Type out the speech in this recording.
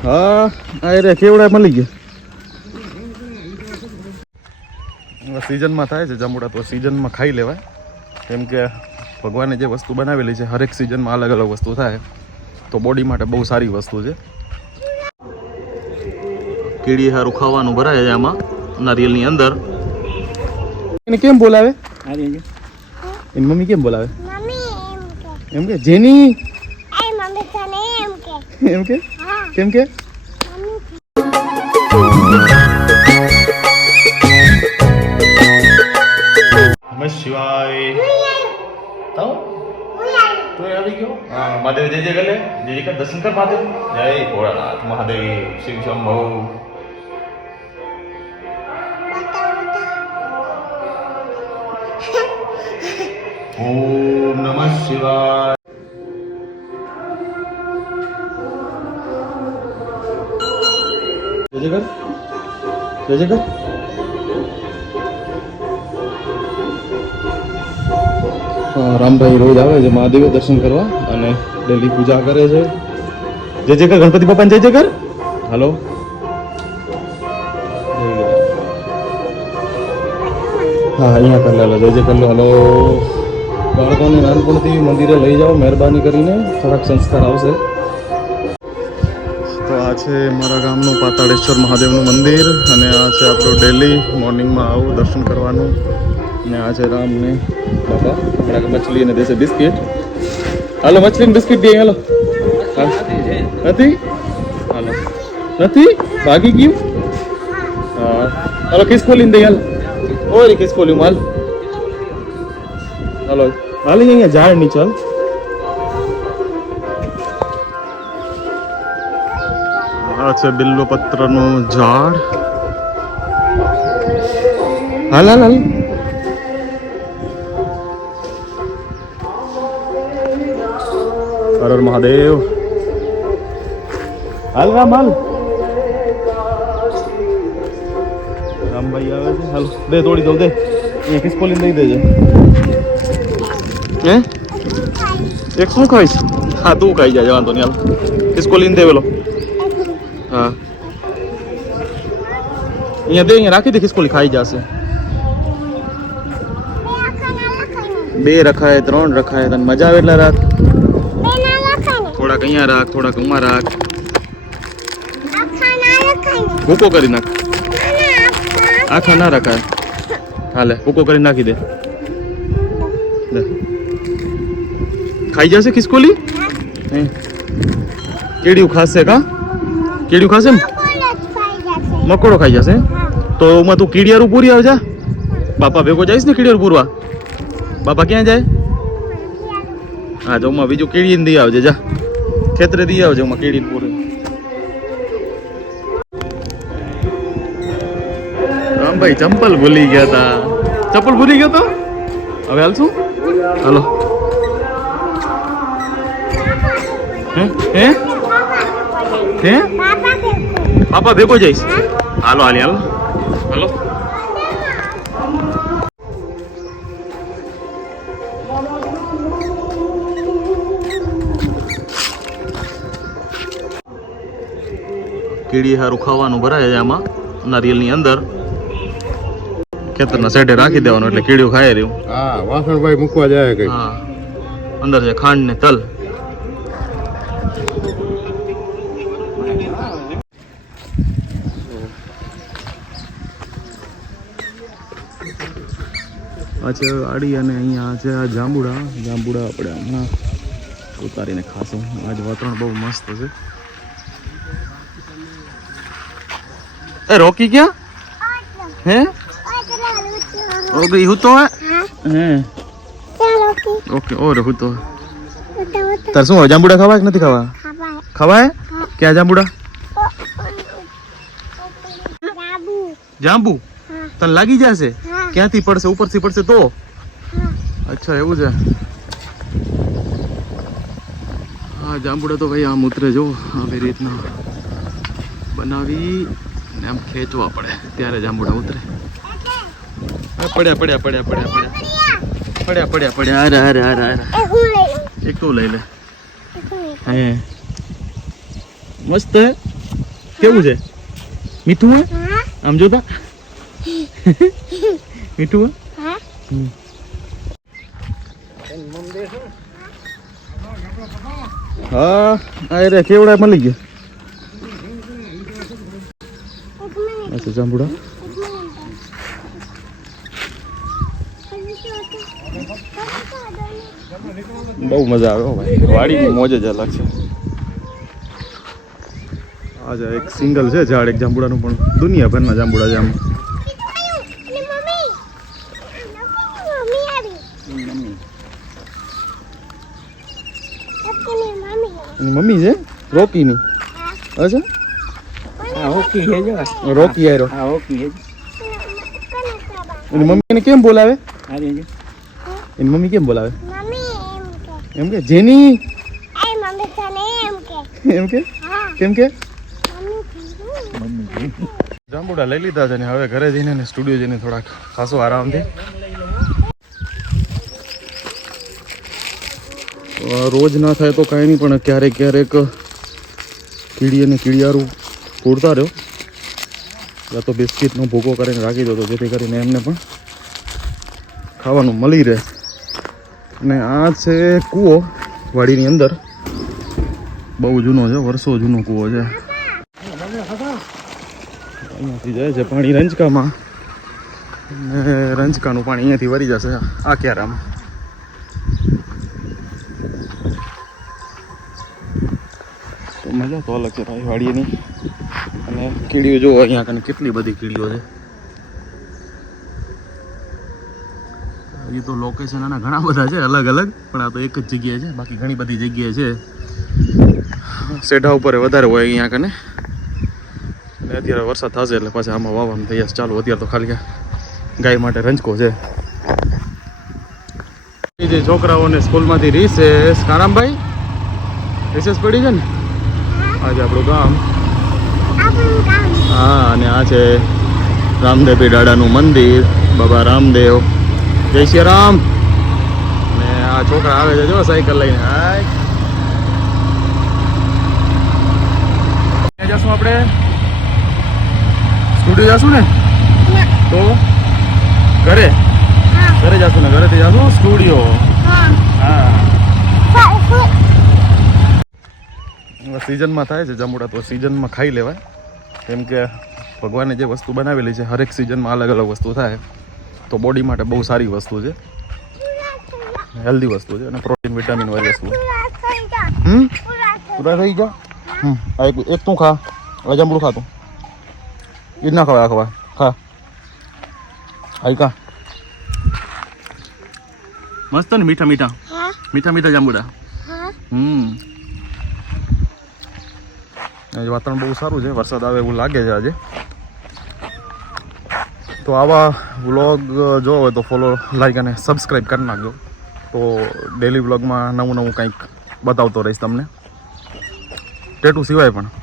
હા અરે કેવડા મળી ગયા સિઝનમાં થાય છે જાંબુડા તો સિઝનમાં ખાઈ લેવાય કેમ કે ભગવાને જે વસ્તુ બનાવેલી છે હરેક સિઝનમાં અલગ અલગ વસ્તુ થાય તો બોડી માટે બહુ સારી વસ્તુ છે કીડી સારું ખાવાનું ભરાય છે આમાં નારિયેલની અંદર એને કેમ બોલાવે એની મમ્મી કેમ બોલાવે એમ કે જેની એમ કે કેમ કે નમઃ શિવાય તો આવી ગયો હા મહાદેવ જય જય કરે જય જય કર દર્શન કર મહાદેવ જય ભોળાનાથ મહાદેવ શિવ શંભો ઓમ નમઃ શિવાય જય જય કર જય જય કર રામભાઈ રોજ આવે છે મહાદેવ દર્શન કરવા અને ડેલી પૂજા કરે છે જય જય કર ગણપતિ બાપાને જય જય કર હાલો હા અહીંયા કરી લો જય જય કરી લો હલો બાળકોને નાનપણથી મંદિરે લઈ જાઓ મહેરબાની કરીને થોડાક સંસ્કાર આવશે તો આ છે મારા ગામનું પાતાળેશ્વર મહાદેવનું મંદિર અને આ છે આપણું ડેલી મોર્નિંગમાં આવું દર્શન કરવાનું અને આ છે રામ ને બાપા હમણાં મછલી અને દેશે બિસ્કિટ હાલો મછલી બિસ્કિટ દે હાલો નથી હાલો નથી ભાગી ગયું હા હાલો કિસ ખોલીને દે હાલ ઓય કિસ ખોલ્યું હાલ હાલો હાલ અહીંયા ઝાડ ની ચાલ આ છે બિલ્વપત્રનું ઝાડ હાલ હાલ હાલ હર હર મહાદેવ હાલ રામ હાલ રામભાઈ આવે છે હાલ દે તોડી દઉં દે અહીંયા ખિસકોલીને દઈ દેજે હે એક શું ખાઈશ હા તું ખાઈ જાય વાંધો નહીં હાલ ખિસકોલીને દે પેલો હા અહીંયા દે અહીંયા રાખી દે ખિસકોલી ખાઈ જશે બે રખાય ત્રણ રખાય તને મજા આવે એટલે રાખ થોડાક અહીંયા રાખ થોડાક ઉમાં રાખ ભૂકો કરી નાખ આખા ના રખાય હાલે ભૂકો કરી નાખી દે ખાઈ જશે ખિસકોલી કેડિયું ખાશે કા કેડિયું ખાશે ને મકોડો ખાઈ જશે તો એમાં તું કીડિયારું પૂરી આવજા બાપા ભેગો જઈશ ને કીડિયારું પૂરવા બાપા ક્યાં જાય હા તો ઉમાં બીજું કીડીને દઈ આવજે જા ખેતરે દઈ આવજે ઉમાં કીડીને પૂરે રામભાઈ ચંપલ ભૂલી ગયા તા ચપ્પલ ભૂલી ગયો તો હવે હાલશું હાલો હે હે પાપા ભેગો જઈશ હાલો હાલી હાલો હાલો કીડી સારું ખાવાનું ભરાય છે આમાં નારિયેલની અંદર ખેતરના સેટે રાખી દેવાનું એટલે કીડીઓ ખાઈ રહ્યું હા વાસણભાઈ મૂકવા જાય કઈ હા અંદર છે ખાંડ ને તલ આ છે આડી અને અહીંયા છે આ જાંબુડા આપણે હમણાં ઉતારીને ખાશું આજ વાતાવરણ બહુ મસ્ત છે એ રોકી ક્યાં હે ઓકે હું તો હે ઓકે ઓરે હું તો તાર શું હોય જાંબુડા ખાવા કે નથી ખાવા ખવાય ક્યાં જાંબુડા જાંબુ તને લાગી જશે ક્યાંથી પડશે ઉપરથી પડશે તો અચ્છા એવું છે હા જાંબુડા તો ભાઈ આમ ઉતરે જો આવી રીતના બનાવી ને આમ ખેંચવા પડે ત્યારે જાંબુડા ઉતરે પડ્યા અરે એક તું લઈ લે હે મસ્ત હે કેવું છે મીઠું હે આમ જોતા મીઠું હે હા અરે કેવડા મળી ગયા અચ્છા જાંબુડા બહુ મજા આવે હો ભાઈ વાડીની મોજ જ અલગ છે આજે એક સિંગલ છે ઝાડ એક જાંબુડાનું પણ દુનિયાભરના જાંબુડા છે આમ એની મમ્મી છે રોકીની અચ્છા ઓકે હે જો રોકી આયરો હા ઓકે હે એની મમ્મીને કેમ બોલાવે આરે જો એની મમ્મી કેમ બોલાવે મમ્મી એમ કે જેની એ મમ્મી તને એમ કે હા કેમ કે મમ્મી જાંબુડા લઈ લીધા છે ને હવે ઘરે જઈને ને સ્ટુડિયો જઈને થોડાક ખાસો આરામથી રોજ ના થાય તો કાંઈ નહીં પણ ક્યારેક ક્યારેક કીડી અને કીડિયારું પૂરતા રહ્યો યા તો બિસ્કિટનો ભૂકો કરીને રાખી દો તો જેથી કરીને એમને પણ ખાવાનું મળી રહે અને આ છે કૂવો વાડીની અંદર બહુ જૂનો છે વર્ષો જૂનો કૂવો છે અહીંયાથી જાય છે પાણી રંજકામાં અને રંજકાનું પાણી અહીંયાથી વળી જશે આ ક્યારામાં તો મજા તો અલગ છે ભાઈ વાડીની અને કીડીઓ જો અહીંયા કને કેટલી બધી કીડીઓ છે એ તો લોકેશન આના ઘણા બધા છે અલગ અલગ પણ આ તો એક જ જગ્યાએ છે બાકી ઘણી બધી જગ્યાએ છે સેઢા ઉપર વધારે હોય અહીંયા કને અને અત્યારે વરસાદ થશે એટલે પાછા આમાં વાવવાનું થઈ જશે ચાલુ અત્યારે તો ખાલી ગાય માટે રંજકો છે જે છોકરાઓને સ્કૂલમાંથી રિસેસ કારામભાઈ રિસેસ પડી છે ને આજે આપણું ગામ આપણું કામ હા અને આ છે રામદેવી દાદાનું મંદિર બાબા રામદેવ જય શ્રી રામ ને આ છોકરા આવે છે જો સાયકલ લઈને હાય ક્યાં જશું આપણે સ્ટુડિયો જશું ને તો ઘરે ઘરે જશું ને ઘરેથી જશું સ્ટુડિયો હા સિઝનમાં થાય છે જાંબુડા તો સિઝનમાં ખાઈ લેવાય કેમ કે ભગવાને જે વસ્તુ બનાવેલી છે હરેક સિઝનમાં અલગ અલગ વસ્તુ થાય તો બોડી માટે બહુ સારી વસ્તુ છે હેલ્ધી વસ્તુ છે અને પ્રોટીન વિટામિન વાળી વસ્તુ પૂરા થઈ ગયા આ એક તું ખા હવે જાંબુડું ખાતું એ જ ના ખવાય આ ખવાય ખા આઈકા મસ્ત ને મીઠા મીઠા મીઠા મીઠા જાંબુડા વાતાવરણ બહુ સારું છે વરસાદ આવે એવું લાગે છે આજે તો આવા વ્લોગ જો હોય તો ફોલો લાઈક અને સબસ્ક્રાઈબ કરી નાખજો તો ડેલી વ્લોગમાં નવું નવું કંઈક બતાવતો રહીશ તમને ટેટુ સિવાય પણ